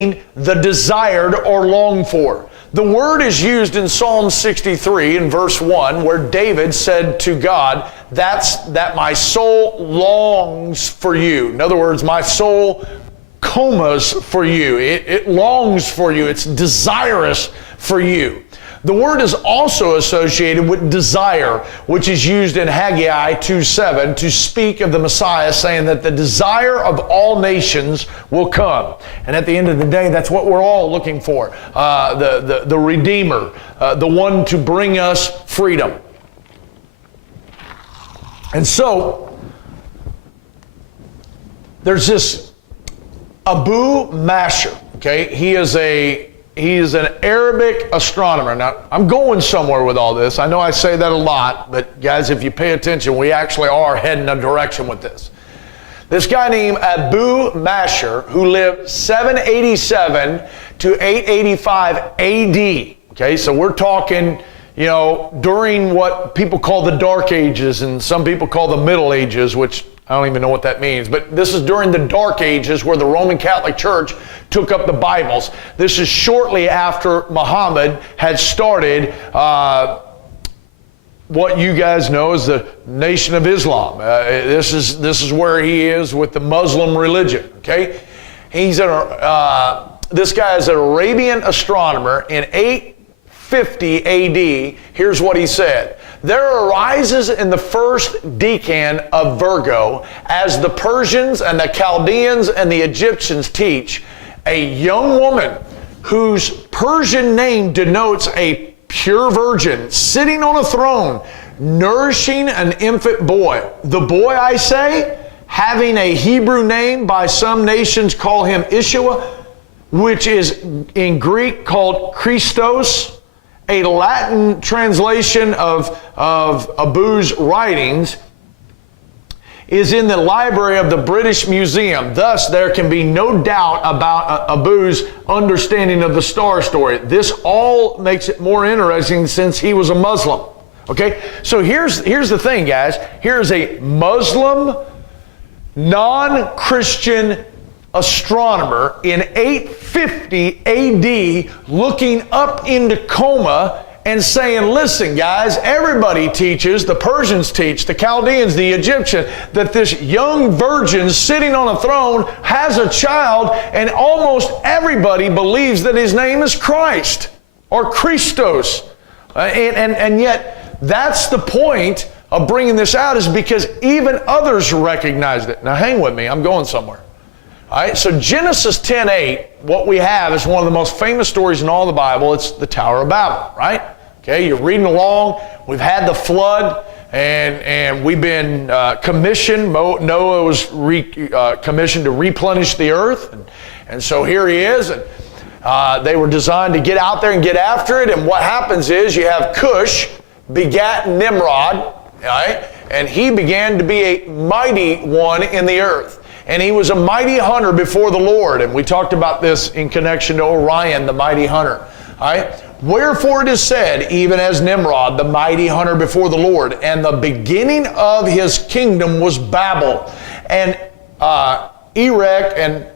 the desired or longed for. The word is used in Psalm 63 in verse 1, where David said to God, that my soul longs for you. In other words, my soul comas for you. It longs for you. It's desirous for you. The word is also associated with desire, which is used in Haggai 2:7 to speak of the Messiah, saying that the desire of all nations will come. And at the end of the day, that's what we're all looking for, the Redeemer, the one to bring us freedom. And so, there's this Abu Masher, okay? He is an Arabic astronomer. Now, I'm going somewhere with all this. I know I say that a lot, but guys, if you pay attention, we actually are heading a direction with this. This guy named Abu Masher, who lived 787 to 885 AD. Okay, so we're talking, during what people call the Dark Ages, and some people call the Middle Ages, which I don't even know what that means, but this is during the Dark Ages where the Roman Catholic Church took up the Bibles. This is shortly after Muhammad had started what you guys know as the Nation of Islam. This is where he is with the Muslim religion. Okay, this guy is an Arabian astronomer in 850 AD. Here's what he said. There arises in the first decan of Virgo, as the Persians and the Chaldeans and the Egyptians teach, a young woman whose Persian name denotes a pure virgin sitting on a throne, nourishing an infant boy. The boy, I say, having a Hebrew name, by some nations call him Ishua, which is in Greek called Christos. A Latin translation of Abu's writings is in the library of the British Museum. Thus, there can be no doubt about Abu's understanding of the star story. This all makes it more interesting since he was a Muslim. Okay, so here's the thing, guys. Here's a Muslim, non-Christian astronomer in 850 AD looking up into coma and saying, listen guys, everybody teaches, the Persians teach, the Chaldeans, the Egyptians, that this young virgin sitting on a throne has a child, and almost everybody believes that his name is Christ or Christos. And yet that's the point of bringing this out, is because even others recognized it. Now hang with me, I'm going somewhere. All right, so Genesis 10:8, what we have is one of the most famous stories in all the Bible. It's the Tower of Babel, right? Okay, you're reading along. We've had the flood, and we've been commissioned. Noah was commissioned to replenish the earth, and so here he is. And they were designed to get out there and get after it. And what happens is you have Cush begat Nimrod, right? And he began to be a mighty one in the earth. And he was a mighty hunter before the Lord. And we talked about this in connection to Orion, the mighty hunter. All right? Wherefore it is said, even as Nimrod, the mighty hunter before the Lord, and the beginning of his kingdom was Babel, and Erech, and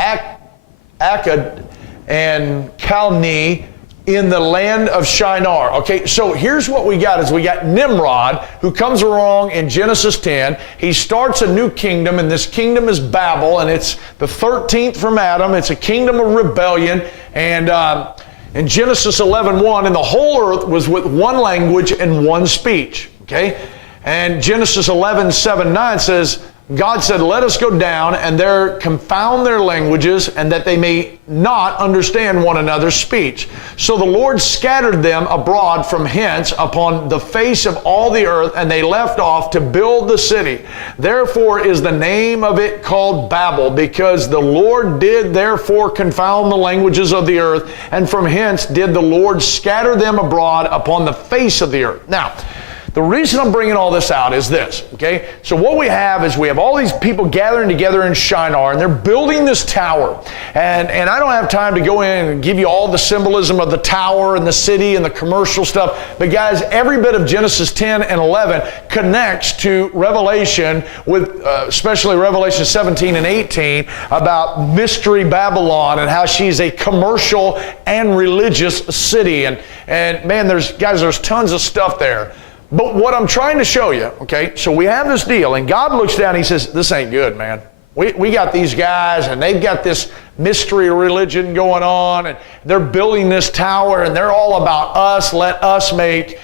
Akkad, and Calneh, in the land of Shinar. Okay, so here's what we got, is we got Nimrod, who comes along in Genesis 10. He starts a new kingdom, and this kingdom is Babel, and it's the 13th from Adam. It's a kingdom of rebellion, and in Genesis 11:1, and the whole earth was with one language and one speech. Okay, and Genesis 11:7-9 says, God said, let us go down and there confound their languages, and that they may not understand one another's speech. So the Lord scattered them abroad from hence upon the face of all the earth, and they left off to build the city. Therefore is the name of it called Babel, because the Lord did therefore confound the languages of the earth, and from hence did the Lord scatter them abroad upon the face of the earth. Now, The reason I'm bringing all this out is this, okay? So what we have is we have all these people gathering together in Shinar, and they're building this tower. And I don't have time to go in and give you all the symbolism of the tower and the city and the commercial stuff. But guys, every bit of Genesis 10 and 11 connects to Revelation, with especially Revelation 17 and 18, about Mystery Babylon and how she's a commercial and religious city. And man, there's tons of stuff there. But what I'm trying to show you, okay, so we have this deal, and God looks down and he says, this ain't good, man. We got these guys, and they've got this mystery religion going on, and they're building this tower, and they're all about us. Let us make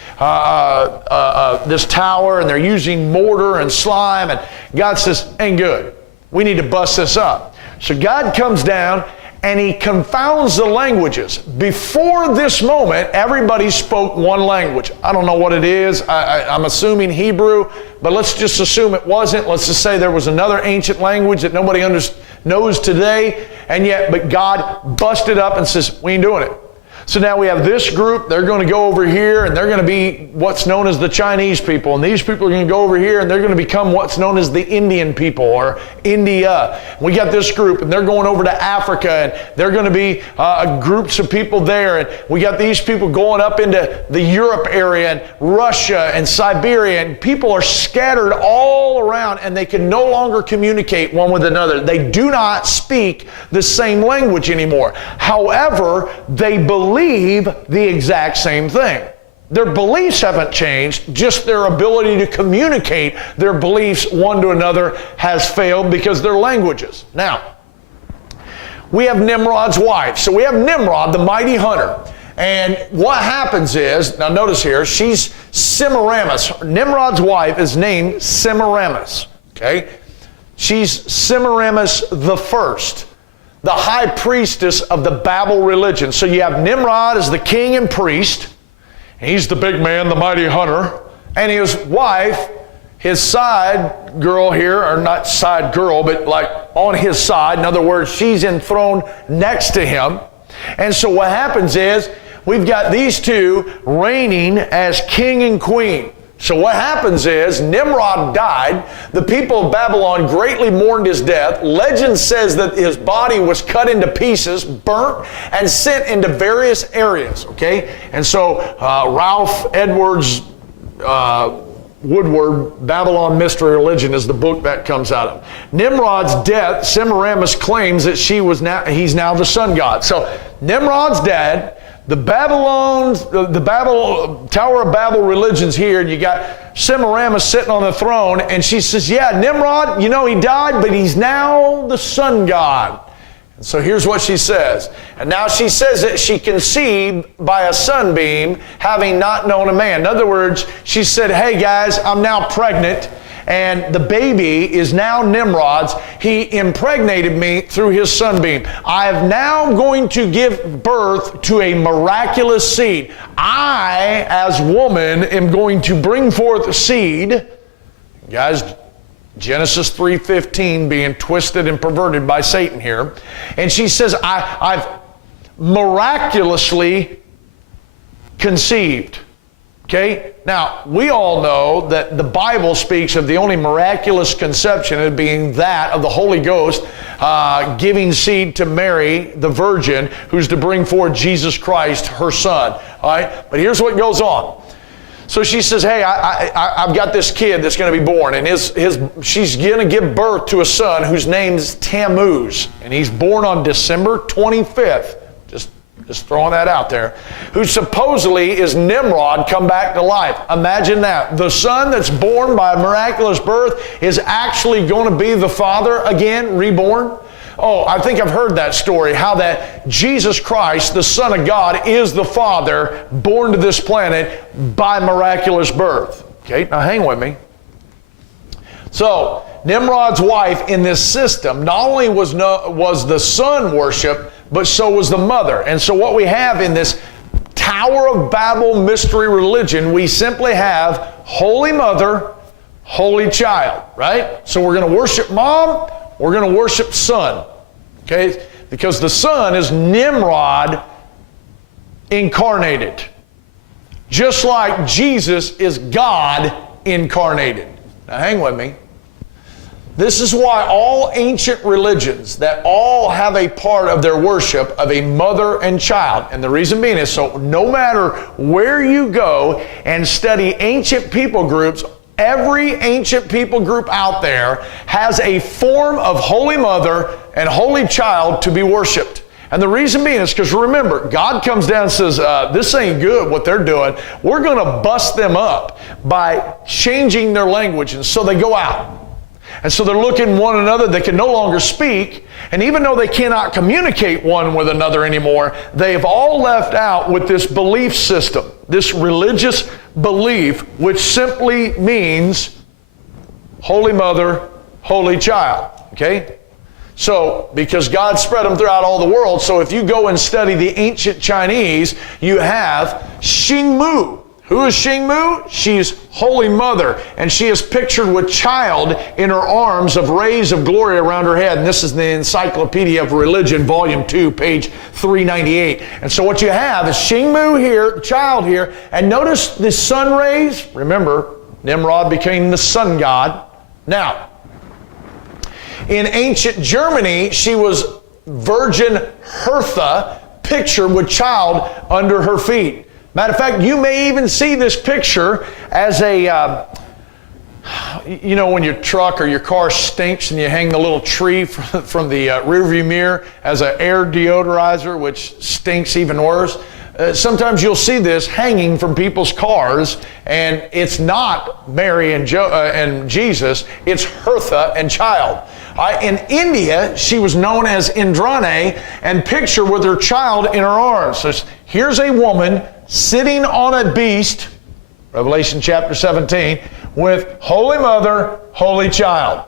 this tower, and they're using mortar and slime, and God says, ain't good. We need to bust this up. So God comes down, and he confounds the languages. Before this moment, everybody spoke one language. I don't know what it is. I'm assuming Hebrew, but let's just assume it wasn't. Let's just say there was another ancient language that nobody knows today, but God busted up and says, we ain't doing it. So now we have this group, they're going to go over here, and they're going to be what's known as the Chinese people. And these people are going to go over here, and they're going to become what's known as the Indian people, or India. We got this group, and they're going over to Africa, and they're going to be groups of people there. And we got these people going up into the Europe area, and Russia, and Siberia. And people are scattered all around, and they can no longer communicate one with another. They do not speak the same language anymore. However, they believe the exact same thing. Their beliefs haven't changed, just their ability to communicate their beliefs one to another has failed because their languages. Now, we have Nimrod's wife. So we have Nimrod, the mighty hunter. And what happens is, now notice here, she's Semiramis. Nimrod's wife is named Semiramis. Okay? She's Semiramis the first, the high priestess of the Babel religion. So you have Nimrod as the king and priest. He's the big man, the mighty hunter. And his wife, his side girl here, or not side girl, but like on his side. In other words, she's enthroned next to him. And so what happens is, we've got these two reigning as king and queen. So what happens is, Nimrod died. The people of Babylon greatly mourned his death. Legend says that his body was cut into pieces, burnt, and sent into various areas, okay? And so Ralph Edwards Woodward, Babylon Mystery Religion, is the book that comes out of. Nimrod's death, Semiramis claims that he's now the sun god. So Nimrod's dead. The Tower of Babel religion's here, and you got Semiramis sitting on the throne, and she says, yeah, Nimrod, he died, but he's now the sun god. And so here's what she says. And now she says that she conceived by a sunbeam, having not known a man. In other words, she said, hey guys, I'm now pregnant, and the baby is now Nimrod's. He impregnated me through his sunbeam. I am now going to give birth to a miraculous seed. I, as woman, am going to bring forth seed. Guys, Genesis 3:15 being twisted and perverted by Satan here. And she says, I've miraculously conceived. Okay? Now, we all know that the Bible speaks of the only miraculous conception as being that of the Holy Ghost giving seed to Mary, the virgin, who's to bring forth Jesus Christ, her son. All right? But here's what goes on. So she says, hey, I've got this kid that's going to be born, and she's going to give birth to a son whose name's Tammuz, and he's born on December 25th. Just throwing that out there. Who supposedly is Nimrod come back to life. Imagine that. The son that's born by a miraculous birth is actually going to be the father again, reborn. Oh, I think I've heard that story, how that Jesus Christ, the Son of God, is the Father born to this planet by miraculous birth. Okay, now hang with me. So, Nimrod's wife in this system not only was the son worship, but so was the mother. And so what we have in this Tower of Babel mystery religion, we simply have Holy Mother, Holy Child, right? So we're going to worship Mom, we're going to worship Son, okay? Because the Son is Nimrod incarnated. just like Jesus is God incarnated. Now hang with me. This is why all ancient religions that all have a part of their worship of a mother and child. And the reason being is so no matter where you go and study ancient people groups, every ancient people group out there has a form of Holy Mother and Holy Child to be worshiped. And the reason being is because remember, God comes down and says, this ain't good what they're doing. We're going to bust them up by changing their language. And so they go out. And so they're looking at one another. They can no longer speak. And even though they cannot communicate one with another anymore, they have all left out with this belief system, this religious belief, which simply means Holy Mother, Holy Child. Okay? So, because God spread them throughout all the world, so if you go and study the ancient Chinese, you have Xingmu. Who is Xingmu? She's Holy Mother, and she is pictured with child in her arms of rays of glory around her head. And this is the Encyclopedia of Religion, Volume 2, page 398. And so what you have is Xingmu here, child here, and notice the sun rays. Remember, Nimrod became the sun god. Now, in ancient Germany, she was Virgin Hertha, pictured with child under her feet. Matter of fact, you may even see this picture as a, you know, when your truck or your car stinks and you hang the little tree from the rearview mirror as an air deodorizer, which stinks even worse. Sometimes you'll see this hanging from people's cars, and it's not Mary and Jesus, it's Hertha and child. In India, she was known as Indrani and pictured with her child in her arms. So here's a woman sitting on a beast, Revelation chapter 17, with Holy Mother, Holy Child.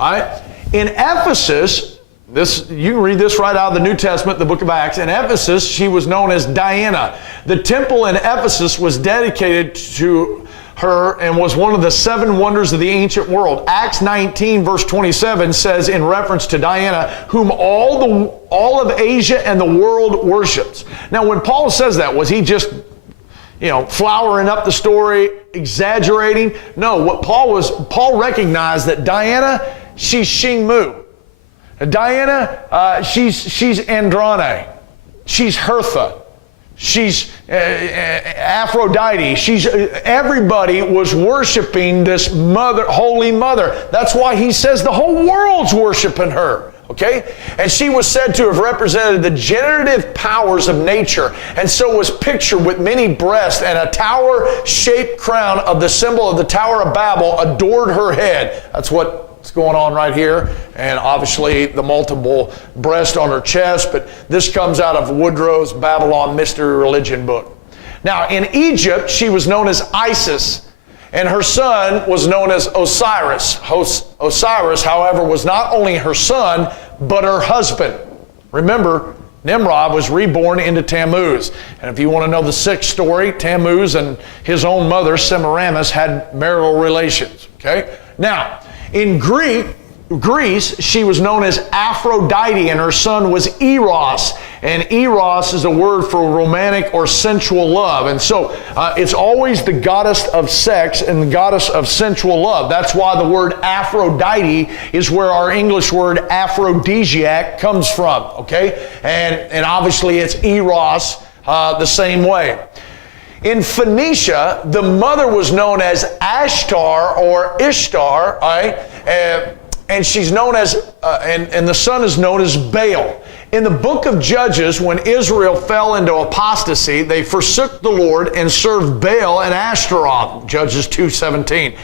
All right? In Ephesus, you can read this right out of the New Testament, the book of Acts. In Ephesus, she was known as Diana. The temple in Ephesus was dedicated to her and was one of the 7 wonders of the ancient world. Acts 19 verse 27 says in reference to Diana, whom all of Asia and the world worships. Now when Paul says that, was he just, flowering up the story, exaggerating? No, what Paul recognized that Diana, she's Xingmu. Diana, she's Andrane. She's Hertha. She's Aphrodite. Everybody was worshiping this mother, Holy Mother. That's why he says the whole world's worshiping her. Okay? And she was said to have represented the generative powers of nature, and so was pictured with many breasts, and a tower-shaped crown of the symbol of the Tower of Babel adored her head. That's what's going on right here, and obviously the multiple breasts on her chest, but this comes out of Woodrow's Babylon Mystery Religion book. Now, in Egypt, she was known as Isis, and her son was known as Osiris. Osiris, however, was not only her son, but her husband. Remember, Nimrod was reborn into Tammuz. And if you want to know the 6th story, Tammuz and his own mother, Semiramis, had marital relations. Okay? Now, in Greece, she was known as Aphrodite, and her son was Eros. And Eros is a word for romantic or sensual love. And so it's always the goddess of sex and the goddess of sensual love. That's why the word Aphrodite is where our English word aphrodisiac comes from. Okay? And obviously it's Eros the same way. In Phoenicia, the mother was known as Ashtar or Ishtar, all right? And she's known as, and the son is known as Baal. In the book of Judges, when Israel fell into apostasy, they forsook the Lord and served Baal and Ashtaroth, Judges 2:17.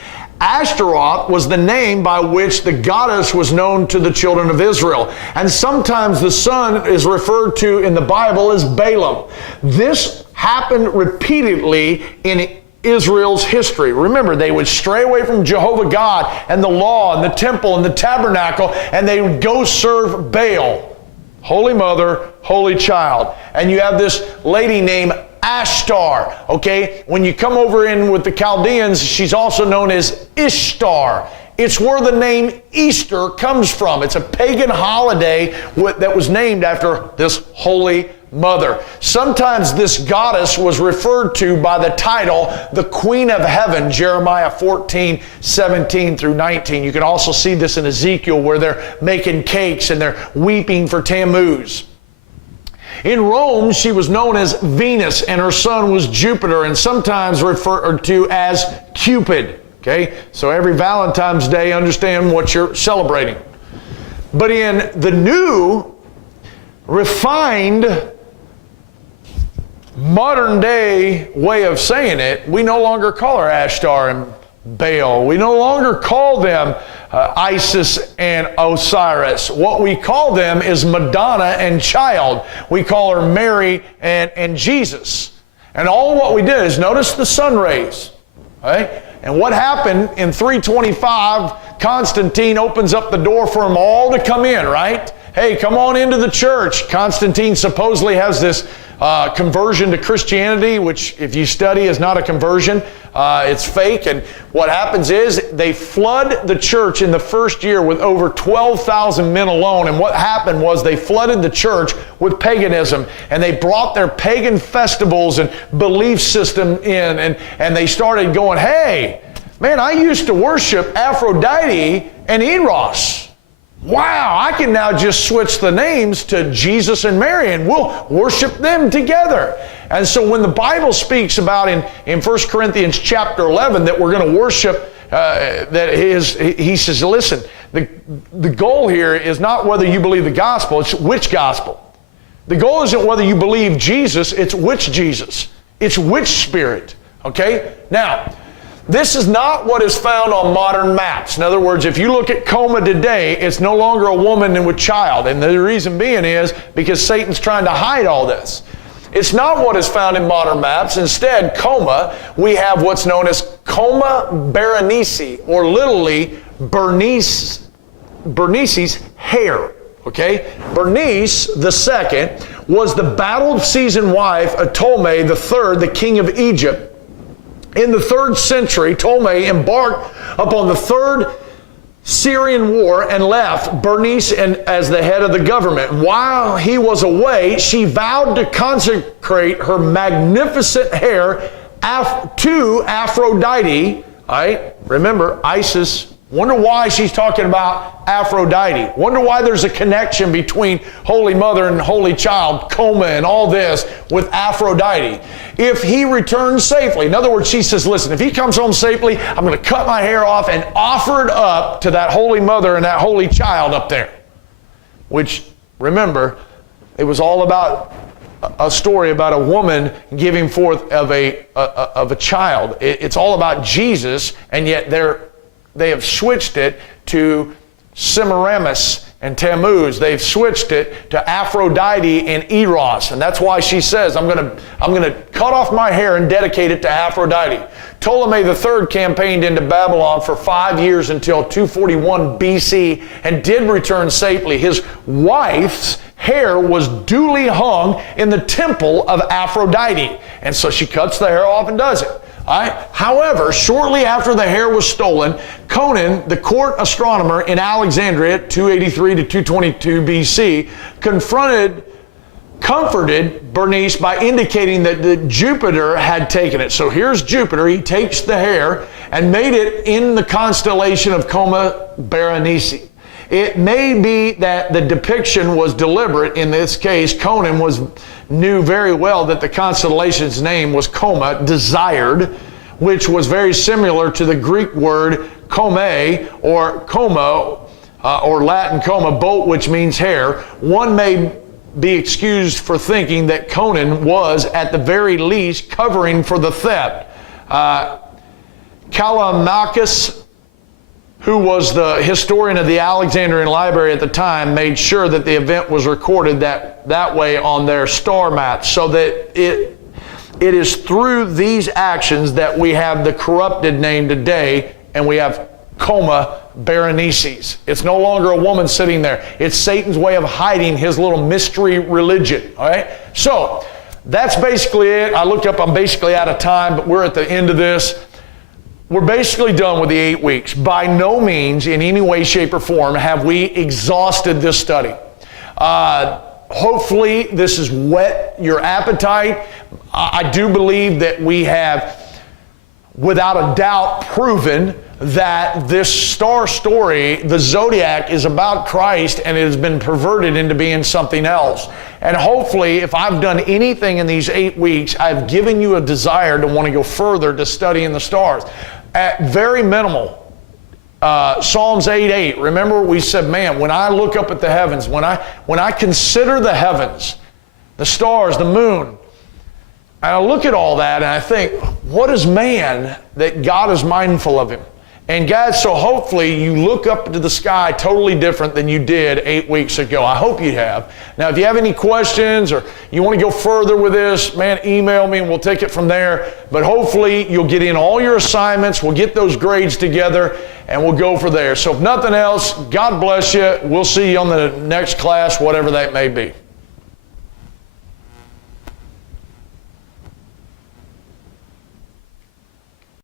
Ashtaroth was the name by which the goddess was known to the children of Israel. And sometimes the son is referred to in the Bible as Balaam. This happened repeatedly in Israel's history. Remember, they would stray away from Jehovah God and the law and the temple and the tabernacle, and they would go serve Baal. Holy Mother, Holy Child. And you have this lady named Ashtar, okay? When you come over in with the Chaldeans, she's also known as Ishtar. It's where the name Easter comes from. It's a pagan holiday that was named after this Holy Mother. Sometimes this goddess was referred to by the title, the Queen of Heaven, Jeremiah 14, 17 through 19. You can also see this in Ezekiel where they're making cakes and they're weeping for Tammuz. In Rome, she was known as Venus, and her son was Jupiter, and sometimes referred to as Cupid. Okay, so every Valentine's Day, understand what you're celebrating. But in the new, refined, modern day way of saying it, we no longer call her Ashtar and Baal. We no longer call them Isis and Osiris. What we call them is Madonna and Child. We call her Mary and Jesus. And all what we did is notice the sun rays. Okay? And what happened in 325, Constantine opens up the door for them all to come in, right? Hey, come on into the church. Constantine supposedly has this conversion to Christianity, which if you study is not a conversion. It's fake. And what happens is they flood the church in the first year with over 12,000 men alone. And what happened was they flooded the church with paganism. And they brought their pagan festivals and belief system in. And they started going, hey, man, I used to worship Aphrodite and Eros. Wow, I can now just switch the names to Jesus and Mary and we'll worship them together. And so when the Bible speaks about in 1 Corinthians chapter 11 that we're going to worship, he says, listen, the goal here is not whether you believe the gospel, it's which gospel. The goal isn't whether you believe Jesus, it's which Jesus. It's which Spirit, okay? Now, this is not what is found on modern maps. In other words, if you look at Coma today, it's no longer a woman with child. And the reason being is because Satan's trying to hide all this. It's not what is found in modern maps. Instead, Coma, we have what's known as Coma Berenice, or literally Bernice's hair. Okay? Bernice II was the battle-seasoned wife of Ptolemy III, the king of Egypt. In the 3rd century, Ptolemy embarked upon the 3rd Syrian war and left Bernice as the head of the government. While he was away, she vowed to consecrate her magnificent hair to Aphrodite. Remember, Isis. Wonder why she's talking about Aphrodite. Wonder why there's a connection between Holy Mother and Holy Child, Coma and all this with Aphrodite. If he returns safely, in other words, she says, listen, if he comes home safely, I'm going to cut my hair off and offer it up to that Holy Mother and that Holy Child up there. Which, remember, it was all about a story about a woman giving forth of a child. It's all about Jesus, and yet they have switched it to Semiramis and Tammuz. They've switched it to Aphrodite and Eros. And that's why she says, I'm going to cut off my hair and dedicate it to Aphrodite. Ptolemy III campaigned into Babylon for 5 years until 241 BC and did return safely. His wife's hair was duly hung in the temple of Aphrodite. And so she cuts the hair off and does it. However, shortly after the hair was stolen, Conan, the court astronomer in Alexandria, 283 to 222 BC, comforted Bernice by indicating that Jupiter had taken it. So here's Jupiter. He takes the hair and made it in the constellation of Coma Berenice. It may be that the depiction was deliberate. In this case, Conan knew very well that the constellation's name was Coma, desired, which was very similar to the Greek word come or coma, or Latin coma, boat, which means hair. One may be excused for thinking that Conan was, at the very least, covering for the theft. Callimachus, who was the historian of the Alexandrian Library at the time, made sure that the event was recorded that way on their star maps, so that it is through these actions that we have the corrupted name today, and we have Coma Berenices. It's no longer a woman sitting there. It's Satan's way of hiding his little mystery religion. All right? So that's basically it. I looked up, I'm basically out of time, but we're at the end of this. we're basically done with the 8 weeks. By no means, in any way, shape, or form, have we exhausted this study. Hopefully, this has whet your appetite. I do believe that we have, without a doubt, proven that this star story, the zodiac, is about Christ, and it has been perverted into being something else. And hopefully, if I've done anything in these 8 weeks, I've given you a desire to want to go further to studying the stars. At very minimal, Psalms 8:8. Remember, we said, man, when I look up at the heavens, when I consider the heavens, the stars, the moon, and I look at all that and I think, what is man that God is mindful of him? And guys, so hopefully you look up into the sky totally different than you did 8 weeks ago. I hope you have. Now, if you have any questions or you want to go further with this, man, email me and we'll take it from there. But hopefully you'll get in all your assignments. We'll get those grades together and we'll go for there. So if nothing else, God bless you. We'll see you on the next class, whatever that may be.